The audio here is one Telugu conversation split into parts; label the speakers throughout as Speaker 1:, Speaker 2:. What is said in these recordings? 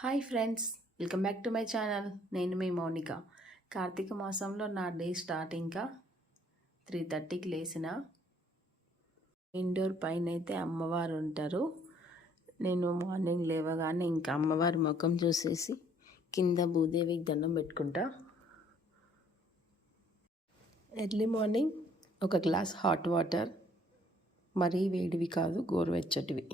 Speaker 1: Hi friends welcome back to my channel నేను మీ మౌనిక. కార్తీక మాసంలో నా డే స్టార్ట్ ఇంకా త్రీ థర్టీకి లేచిన ఇండోర్ పైన అయితే అమ్మవారు ఉంటారు. నేను మార్నింగ్ లేవగానే ఇంకా అమ్మవారి ముఖం చూసేసి కింద భూదేవికి దండం పెట్టుకుంటా. ఎర్లీ మార్నింగ్ ఒక గ్లాస్ హాట్ వాటర్ మరీ వేడివి కాదు గోరువెచ్చటివి.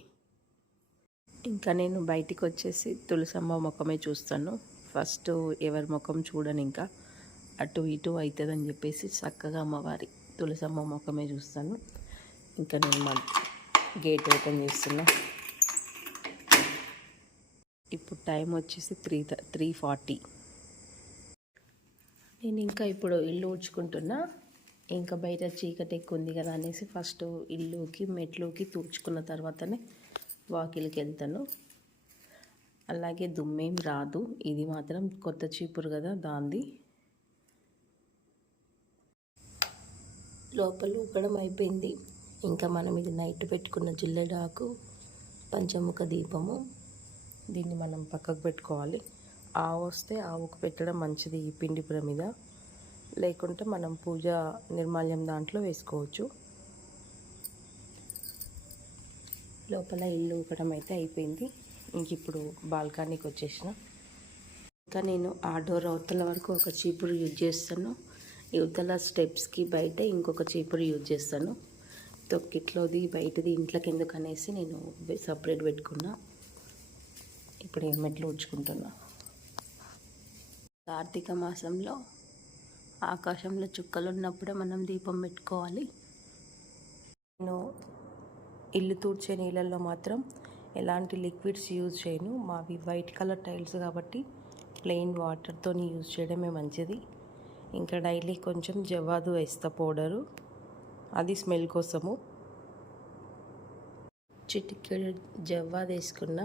Speaker 1: ఇంకా నేను బయటికి వచ్చేసి తులసమ్మ ముఖమే చూస్తాను. ఫస్ట్ ఎవరి ముఖం చూడను ఇంకా. అటు ఇటు అవుతుందని చెప్పేసి చక్కగా అమ్మవారి తులసమ్మ ముఖమే చూస్తాను. ఇంకా నేను మా గేట్ ఓపెన్ చేస్తున్నా. ఇప్పుడు టైం వచ్చేసి త్రీ త్రీ ఫార్టీ. నేను ఇంకా ఇప్పుడు ఇల్లు ఊడ్చుకుంటున్నా. ఇంకా బయట చీకటి ఎక్కువ ఉంది కదా అనేసి ఫస్ట్ ఇల్లుకి మెట్లుకి తూడ్చుకున్న తర్వాతనే వాకిలికి వెళ్తాను అలాగే దుమ్మేం రాదు. ఇది మాత్రం కొత్త చీపురు కదా దాంది. లోపల ఊకడం అయిపోయింది. ఇంకా మనం ఇది నైట్ పెట్టుకున్న జిల్లెడాకు పంచముఖ దీపము దీన్ని మనం పక్కకు పెట్టుకోవాలి. ఆవు వస్తే ఆవుకు పెట్టడం మంచిది ఈ పిండి మీద. లేకుంటే మనం పూజ నిర్మాల్యం దాంట్లో వేసుకోవచ్చు. లోపల ఇల్లు ఊకడం అయితే అయిపోయింది. ఇంక ఇప్పుడు బాల్కనీకి వచ్చేసిన. ఇంకా నేను ఆ డోర్ అవతల వరకు ఒక చీపురు యూజ్ చేస్తాను. యువతల స్టెప్స్కి బయట ఇంకొక చీపురు యూజ్ చేస్తాను. తొక్కిట్లోది బయటది ఇంట్లోకి ఎందుకు అనేసి నేను సపరేట్ పెట్టుకున్నా. ఇప్పుడు హెల్మెట్లు మెట్లు కార్తీక మాసంలో ఆకాశంలో చుక్కలు ఉన్నప్పుడే మనం దీపం పెట్టుకోవాలి. నేను ఇల్లు తూడ్చే నీళ్ళల్లో మాత్రం ఎలాంటి లిక్విడ్స్ యూజ్ చేయను. మావి వైట్ కలర్ టైల్స్ కాబట్టి ప్లెయిన్ వాటర్తో యూజ్ చేయడమే మంచిది. ఇంకా డైలీ కొంచెం జవాదు వేస్తా పౌడరు. అది స్మెల్ కోసము. చిటికెడు జవ్వాదు వేసుకున్న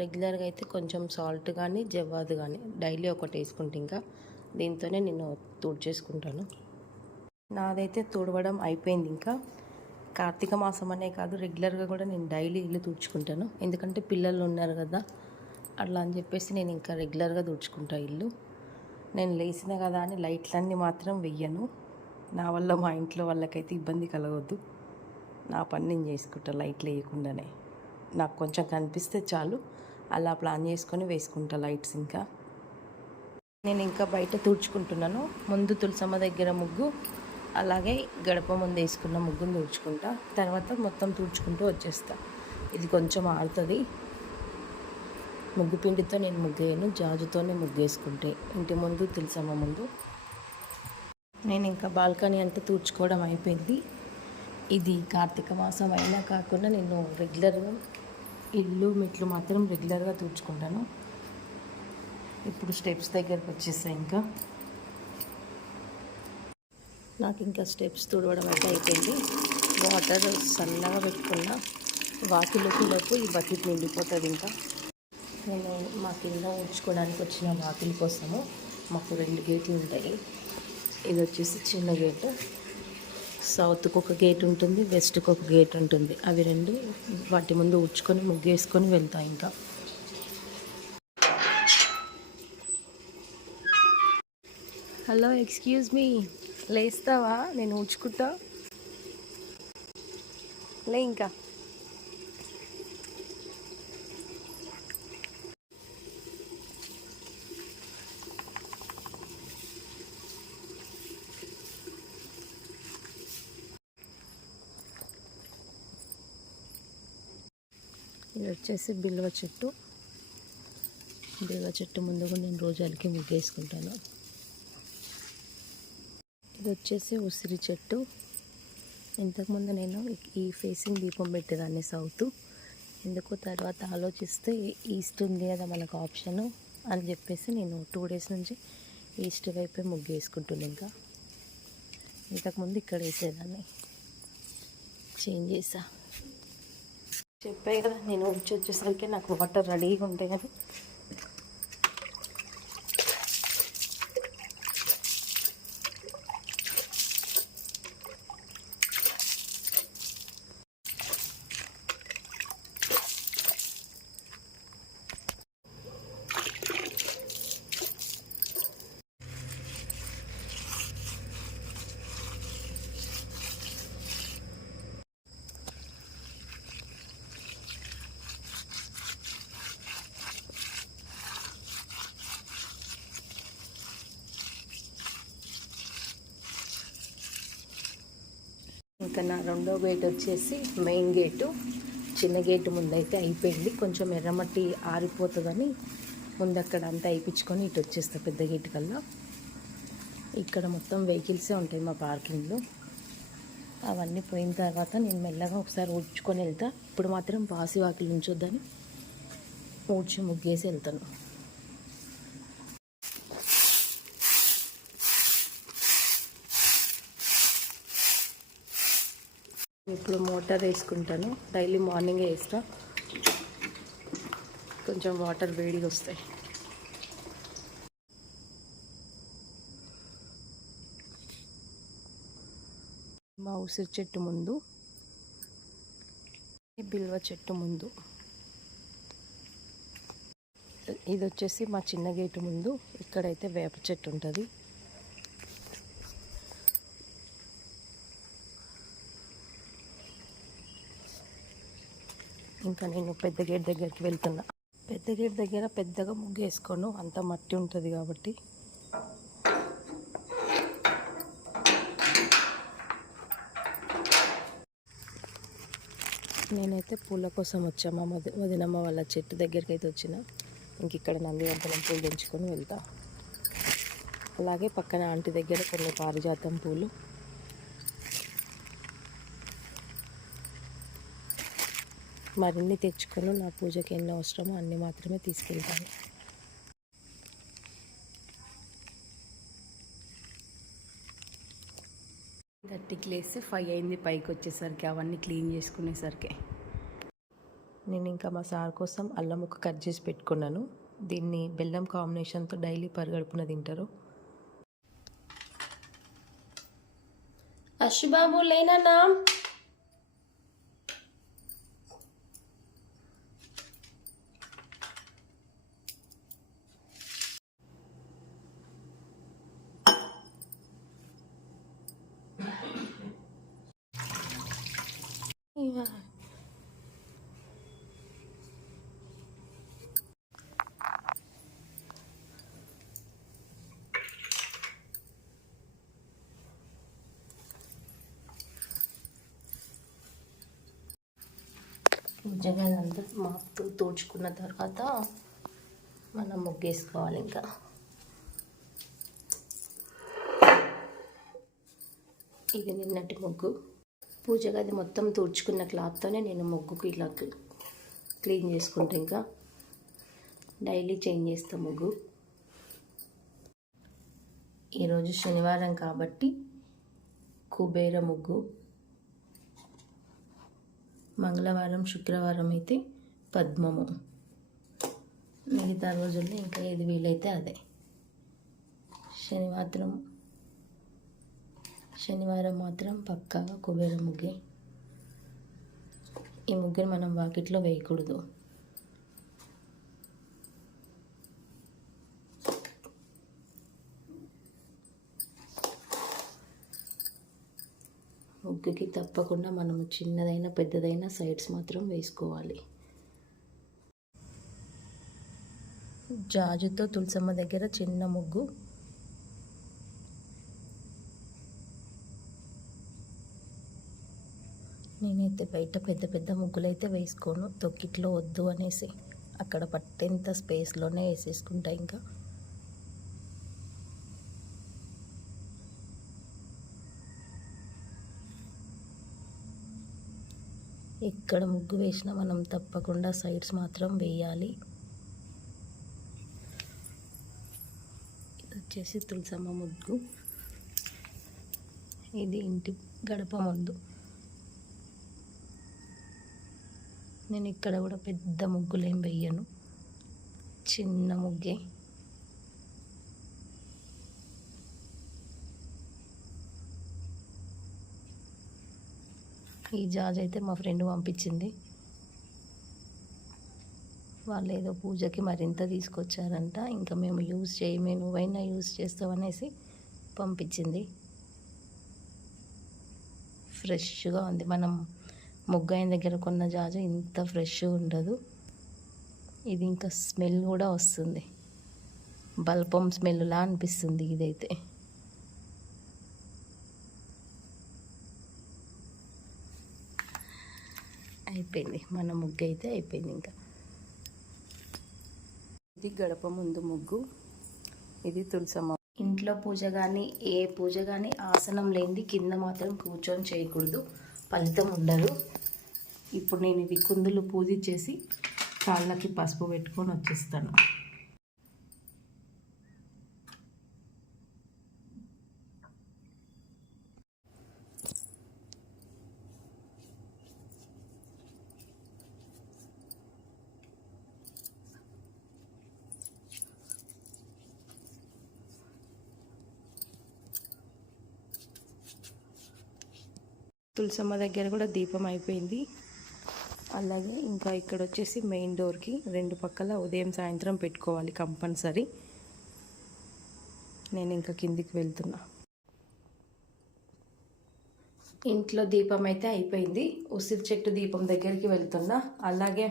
Speaker 1: రెగ్యులర్గా అయితే కొంచెం సాల్ట్ కానీ జవ్వాదు కానీ డైలీ ఒకటి వేసుకుంటే ఇంకా దీంతోనే నేను తుడిచేసుకుంటాను. నాదైతే తుడవడం అయిపోయింది ఇంకా. కార్తీక మాసం అనే కాదు రెగ్యులర్గా కూడా నేను డైలీ ఇల్లు తుడుచుకుంటాను. ఎందుకంటే పిల్లలు ఉన్నారు కదా అట్లా అని చెప్పేసి నేను ఇంకా రెగ్యులర్గా తుడుచుకుంటా ఇల్లు. నేను లేచిన కదా అని లైట్లన్నీ మాత్రం వెయ్యను. నా వల్ల మా ఇంట్లో వాళ్ళకైతే ఇబ్బంది కలగొద్దు. నా పని నేను చేసుకుంటా లైట్లు వేయకుండానే. నాకు కొంచెం కనిపిస్తే చాలు. అలా ప్లాన్ చేసుకొని వేసుకుంటా లైట్స్ ఇంకా. నేను ఇంకా బయట తుడుచుకుంటున్నాను. ముందు తులసమ్మ దగ్గర ముగ్గు అలాగే గడప ముందు వేసుకున్న ముగ్గును తుడుచుకుంటా తర్వాత మొత్తం తుడుచుకుంటూ వచ్చేస్తా. ఇది కొంచెం ఆడుతుంది ముగ్గు పిండితో నేను ముగ్గేయను జాజుతోనే ముగ్గేసుకుంటే. ఇంటి ముందు తెలుసమ్మ ముందు. నేను ఇంకా బాల్కనీ అంతా తుడుచుకోవడం అయిపోయింది. ఇది కార్తీక మాసం అయినా కాకుండా నేను రెగ్యులర్గా ఇల్లు మెట్లు మాత్రం రెగ్యులర్గా తుడుచుకుంటాను. ఇప్పుడు స్టెప్స్ దగ్గరకు వచ్చేసాయి ఇంకా. నాకు ఇంకా స్టెప్స్ తుడవడం అయితే అయిపోయింది. వాటర్ సన్నగా పెట్టుకున్న వాకిలోకి ఈ బకెట్ నిండిపోతుంది ఇంకా. నేను మా కింద ఉంచుకోవడానికి వచ్చిన వాకిలి కోసము మాకు రెండు గేట్లు ఉంటాయి. ఇది వచ్చేసి చిన్న గేట్. సౌత్కి ఒక గేట్ ఉంటుంది వెస్ట్కి ఒక గేట్ ఉంటుంది. అవి రెండు వాటి ముందు ఉడ్చుకొని ముగ్గేసుకొని వెళ్తాయి ఇంకా. Hello excuse me. లేస్తావా? నేను ఊడ్చుకుంటా. లే ఇంకా. ఇది వచ్చేసి బిల్వ చెట్టు. బిల్వ చెట్టు ముందు నేను రోజాలకి ముగ్గేసుకుంటాను. ఇది వచ్చేసి ఉసిరి చెట్టు. ఇంతకుముందు నేను ఈ ఫేసింగ్ దీపం పెట్టేదాన్ని సౌత్. ఎందుకు తర్వాత ఆలోచిస్తే ఈస్ట్ ఉంది కదా మనకు ఆప్షను అని చెప్పేసి నేను టూ డేస్ నుంచి ఈస్ట్ వైపే ముగ్గు వేసుకుంటున్నాను ఇంకా. ఇంతకుముందు ఇక్కడ వేసేదాన్ని. చేంజ్ చేసా. చెప్పాయి కదా నేను వచ్చి వచ్చేసరికి నాకు వాటర్ రెడీగా ఉంటాయి కదా. ఇంకా నా రెండో గేట్ వచ్చేసి మెయిన్ గేటు చిన్న గేటు ముందైతే అయిపోయింది. కొంచెం ఎర్రమట్టి ఆరిపోతుందని ముందు అక్కడ అంతా అయిపించుకొని ఇటు వచ్చేస్తా పెద్ద గేటు కల్లా. ఇక్కడ మొత్తం వెహికల్సే ఉంటాయి మా పార్కింగ్లో అవన్నీ పోయిన తర్వాత నేను మెల్లగా ఒకసారి ఊడ్చుకొని వెళ్తా. ఇప్పుడు మాత్రం పాసి వాకిలు ఉంచొద్దని ఊడ్చి ముగ్గేసి వెళ్తాను. ఇప్పుడు మోటార్ వేసుకుంటాను. డైలీ మార్నింగే వేస్తా. కొంచెం వాటర్ వేడిగా వస్తాయి. మా ఉసిరి చెట్టు ముందు. బిల్వ చెట్టు ముందు. ఇది వచ్చేసి మా చిన్న గేటు ముందు. ఇక్కడైతే వేప చెట్టు ఉంటుంది. ఇంకా నేను పెద్ద గేట్ దగ్గరికి వెళ్తున్నా. పెద్ద గేట్ దగ్గర పెద్దగా ముగ్గు వేసుకోను. అంత మట్టి ఉంటుంది కాబట్టి. నేనైతే పూల కోసం వచ్చా. మా వది వదినమ్మ వాళ్ళ చెట్టు దగ్గరికి అయితే వచ్చిన. ఇంక ఇక్కడ నందివర్ధనం పూలు తెంచుకొని వెళ్తా. అలాగే పక్కన ఆంటీ దగ్గర కొన్ని పారిజాతం పూలు. మరిన్ని తెచ్చుకొని నా పూజకి ఎన్ని అవసరమో అన్ని మాత్రమే తీసుకెళ్తాను. థర్టీకి లేస్తే ఫైవ్ అయింది పైకి వచ్చేసరికి అవన్నీ క్లీన్ చేసుకునేసరికి. నేను ఇంకా మా సార్ కోసం అల్లం ముక్క కట్ చేసి పెట్టుకున్నాను. దీన్ని బెల్లం కాంబినేషన్తో డైలీ పరిగడుపున తింటారు. అశుబాబు లేనా పూజగానంతా మాపుతూ తోడ్చుకున్న తర్వాత మనం ముగ్గేసుకోవాలి ఇంకా. ఇది నిన్నటి ముగ్గు. పూజ గది మొత్తం తుడుచుకున్న క్లాత్తోనే నేను ముగ్గుకి ఇలా క్లీన్ చేసుకుంటా ఇంకా. డైలీ చేంజ్ చేస్తాం ముగ్గు. ఈరోజు శనివారం కాబట్టి కుబేర ముగ్గు. మంగళవారం శుక్రవారం అయితే పద్మము. మిగతా రోజుల్లో ఇంకా ఏది వీలైతే అదే. శనివారం శనివారం మాత్రం పక్కాగా కుబేర ముగ్గే. ఈ ముగ్గురు మనం వాకిట్లో వేయకూడదు. ముగ్గుకి తప్పకుండా మనము చిన్నదైన పెద్దదైన సైడ్స్ మాత్రం వేసుకోవాలి. జాజుతో తులసమ్మ దగ్గర చిన్న ముగ్గు. నేనైతే బయట పెద్ద పెద్ద ముగ్గులైతే వేసుకోను. తొక్కిట్లో వద్దు అనేసి. అక్కడ పట్టేంత స్పేస్లోనే వేసేసుకుంటా ఇంకా. ఎక్కడ ముగ్గు వేసినా మనం తప్పకుండా సైడ్స్ మాత్రం వేయాలి. ఇది వచ్చేసి తులసమ్మ ముగ్గు. ఇది ఇంటి గడప ముందు. నేను ఇక్కడ కూడా పెద్ద ముగ్గులేం వేయను చిన్న ముగ్గే. ఈ జాజ్ అయితే మా ఫ్రెండ్ పంపించింది. వాళ్ళు ఏదో పూజకి మరింత తీసుకొచ్చారంట. ఇంకా మేము యూజ్ చేయమే నువ్వైనా యూజ్ చేస్తావనేసి పంపించింది. ఫ్రెష్గా ఉంది. మనం ముగ్గాయిన దగ్గర కొన్న జాజ ఇంత ఫ్రెష్గా ఉండదు. ఇది ఇంకా స్మెల్ కూడా వస్తుంది. బల్పం స్మెల్లా అనిపిస్తుంది ఇదైతే. అయిపోయింది. మన ముగ్గు అయితే అయిపోయింది ఇంకా. ఇది గడప ముందు ముగ్గు. ఇది తులసమ్మ ఇంట్లో పూజ కానీ ఏ పూజ కానీ ఆసనం లేనిది కింద మాత్రం కూర్చొని చేయకూడదు. ఫలితం ఉండదు. ఇప్పుడు నేను ఇవి కుందులు పూజించేసి కాళ్ళకి పసుపు పెట్టుకొని వచ్చేస్తాను. తులసమ్మ దగ్గర కూడా దీపం అయిపోయింది. అలాగే ఇంకా ఇక్కడ వచ్చేసి మెయిన్ డోర్కి రెండు పక్కల ఉదయం సాయంత్రం పెట్టుకోవాలి కంపల్సరీ. నేను ఇంకా కిందికి వెళ్తున్నా. ఇంట్లో దీపం అయితే అయిపోయింది. ఉసిరి చెట్టు దీపం దగ్గరికి వెళ్తున్నా. అలాగే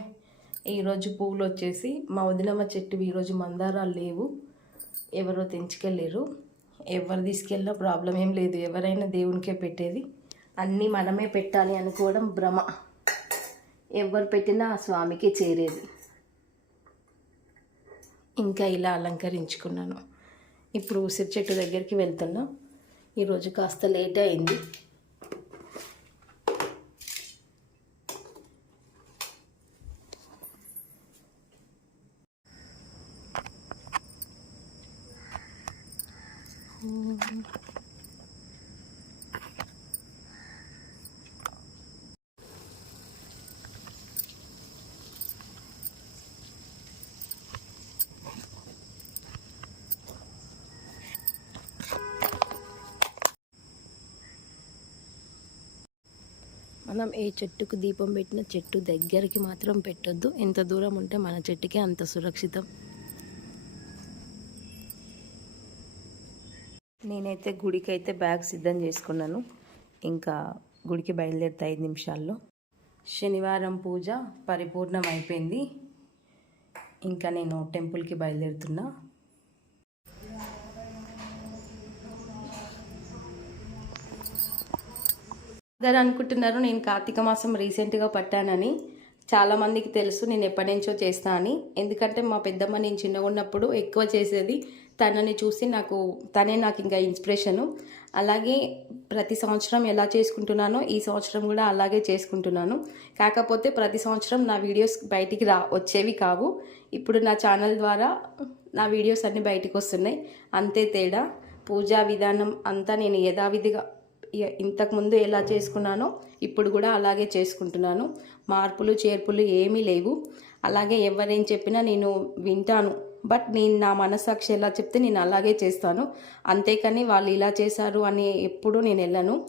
Speaker 1: ఈరోజు పువ్వులు వచ్చేసి మా వదినమ్మ చెట్టు ఈరోజు మందారాలు లేవు. ఎవరో తెంచుకెళ్ళారు ఎవరు తీసుకెళ్ళినా ప్రాబ్లం ఏం లేదు. ఎవరైనా దేవునికే పెట్టేది. అన్నీ మనమే పెట్టాలి అనుకోవడం భ్రమ. ఎవరు పెట్టినా ఆ స్వామికి చేరేది. ఇంకా ఇలా అలంకరించుకున్నాను. ఇప్పుడు ఉసిరి చెట్టు దగ్గరికి వెళ్తున్నాం. ఈరోజు కాస్త లేట్ అయింది. మనం ఏ చెట్టుకు దీపం పెట్టిన చెట్టు దగ్గరికి మాత్రం పెట్టొద్దు. ఎంత దూరం ఉంటే మన చెట్టుకే అంత సురక్షితం. నేనైతే గుడికి అయితే బ్యాగ్ సిద్ధం చేసుకున్నాను. ఇంకా గుడికి బయలుదేరితే ఐదు నిమిషాల్లో. శనివారం పూజ పరిపూర్ణం అయిపోయింది ఇంకా నేను టెంపుల్కి బయలుదేరుతున్నా. అందరు అనుకుంటున్నారు నేను కార్తీక మాసం రీసెంట్గా పట్టానని. చాలామందికి తెలుసు నేను ఎప్పటి నుంచో చేస్తా అని. ఎందుకంటే మా పెద్దమ్మ నేను చిన్నగా ఉన్నప్పుడు ఎక్కువ చేసేది తనని చూసి నాకు తనే నాకు ఇంకా ఇన్స్పిరేషను. అలాగే ప్రతి సంవత్సరం ఎలా చేసుకుంటున్నానో ఈ సంవత్సరం కూడా అలాగే చేసుకుంటున్నాను. కాకపోతే ప్రతి సంవత్సరం నా వీడియోస్ బయటికి రా వచ్చేవి కావు. ఇప్పుడు నా ఛానల్ ద్వారా నా వీడియోస్ అన్నీ బయటికి వస్తున్నాయి. అంతే తేడా. పూజా విధానం అంతా నేను యథావిధిగా ఇంతకుముందు ఎలా చేసుకున్నానో ఇప్పుడు కూడా అలాగే చేసుకుంటున్నాను. మార్పులు చేర్పులు ఏమీ లేవు. అలాగే ఎవరేం చెప్పినా నేను వింటాను. బట్ నేను నా మనసాక్షి ఎలా చెప్తే నేను అలాగే చేస్తాను. అంతేకాని వాళ్ళు ఇలా చేశారు అని ఎప్పుడూ నేను వెళ్ళను.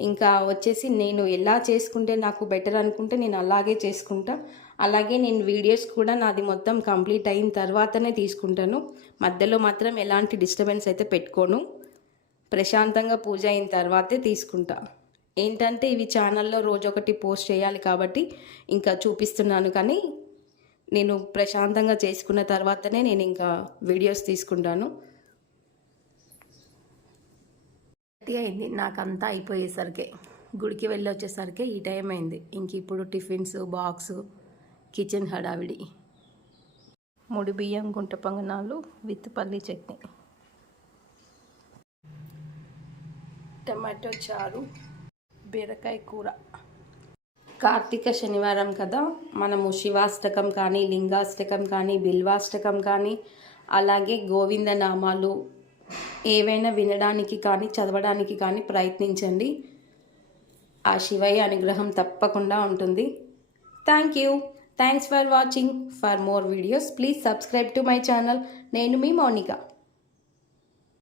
Speaker 1: ఇంకా వచ్చేసి నేను ఎలా చేసుకుంటే నాకు బెటర్ అనుకుంటే నేను అలాగే చేసుకుంటా. అలాగే నేను వీడియోస్ కూడా నాది మొత్తం కంప్లీట్ అయిన తర్వాతనే తీసుకుంటాను. మధ్యలో మాత్రం ఎలాంటి డిస్టర్బెన్స్ అయితే పెట్టుకోను. ప్రశాంతంగా పూజ అయిన తర్వాతే తీసుకుంటా. ఏంటంటే ఇవి ఛానల్లో రోజు ఒకటి పోస్ట్ చేయాలి కాబట్టి ఇంకా చూపిస్తున్నాను కానీ నేను ప్రశాంతంగా చేసుకున్న తర్వాతనే నేను ఇంకా వీడియోస్ తీసుకుంటాను. అయింది. నాకంతా అయిపోయేసరికి. గుడికి వెళ్ళి వచ్చేసరికి ఈ టైం అయింది. ఇంక ఇప్పుడు టిఫిన్స్ బాక్స్ కిచెన్ హడావిడి. ముడి బియ్యం గుంట పొంగనాలు విత్ పల్లి చట్నీ. టమాటో చారు బీరకాయ కూర. కార్తీక శనివారం కదా మనము శివాష్టకం కానీ లింగాష్టకం కానీ బిల్వాష్టకం కానీ అలాగే గోవింద నామాలు ఏవైనా వినడానికి కానీ చదవడానికి కానీ ప్రయత్నించండి. ఆ శివయ్య అనుగ్రహం తప్పకుండా ఉంటుంది. Thank you thanks for watching for more videos please subscribe to my channel నేను మీ మౌనిక.